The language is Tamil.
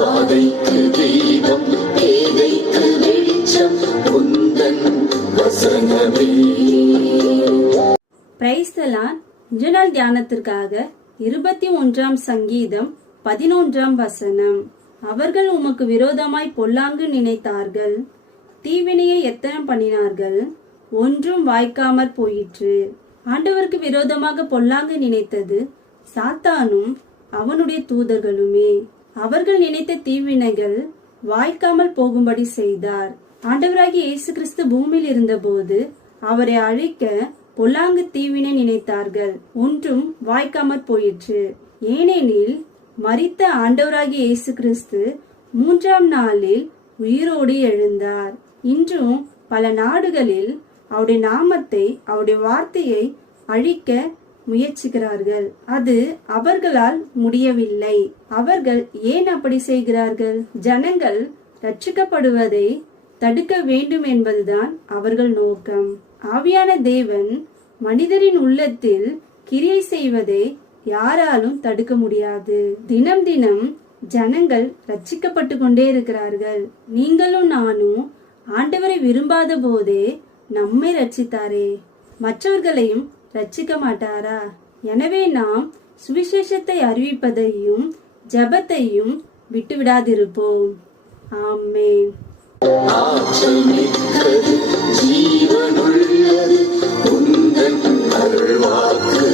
பாதைக்கு தீபம், பேதைக்கு வெளிச்சம் உந்தன் வசனமே. Praise the Lord. இன்று நாள் தியானத்திற்காக 21 சங்கீதம் 11 வசனம். அவர்கள் உமக்கு விரோதமாய் பொல்லாங்கு நினைத்தார்கள், தீவினையை எத்தனை பண்ணினார்கள், ஒன்றும் வாய்க்காமற் போயிற்று. ஆண்டவருக்கு விரோதமாக பொல்லாங்கு நினைத்தது சாத்தானும் அவனுடைய தூதர்களுமே. அவர்கள் நினைத்த தீவினைகள் வாய்க்காமல் போகும்படி செய்தார். ஆண்டவராகிய இயேசு கிறிஸ்து பூமியில் இருந்தபோது அவரை அழிக்க பொல்லாங்கு தீவினை நினைத்தார்கள், ஒன்றும் வாய்க்காமற் போயிற்று. ஏனெனில் மரித்த ஆண்டவராகிய இயேசு கிறிஸ்து 3ஆம் நாளில் உயிரோடு எழுந்தார். இன்றும் பல நாடுகளில் அவருடைய நாமத்தை, அவருடைய வார்த்தையை அழிக்க முயற்சிக்கிறார்கள். அது அவர்களால் முடியவில்லை. அவர்கள் ஏன் அப்படி செய்கிறார்கள்? ஜனங்கள் ரட்சிக்கப்படுவதை தடுக்க வேண்டும் என்பதுதான் அவர்கள் நோக்கம். ஆவியான தேவன் மனிதரின் உள்ளத்தில் கிரியை செய்வதை யாராலும் தடுக்க முடியாது. தினம் தினம் ஜனங்கள் ரட்சிக்கப்பட்டு கொண்டே இருக்கிறார்கள். நீங்களும் நானும் ஆண்டவரை விரும்பாத போதே நம்மை ரட்சித்தாரே, மற்றவர்களையும் ரட்சிக்க மாட்டாரா? எனவே நாம் சுவிசேஷத்தை அறிவிப்பதையும் ஜெபத்தையும் விட்டுவிடாதிருப்போம். ஆமென். ஜீவனுள்ளது உந்தன் அருள்வாக்கு.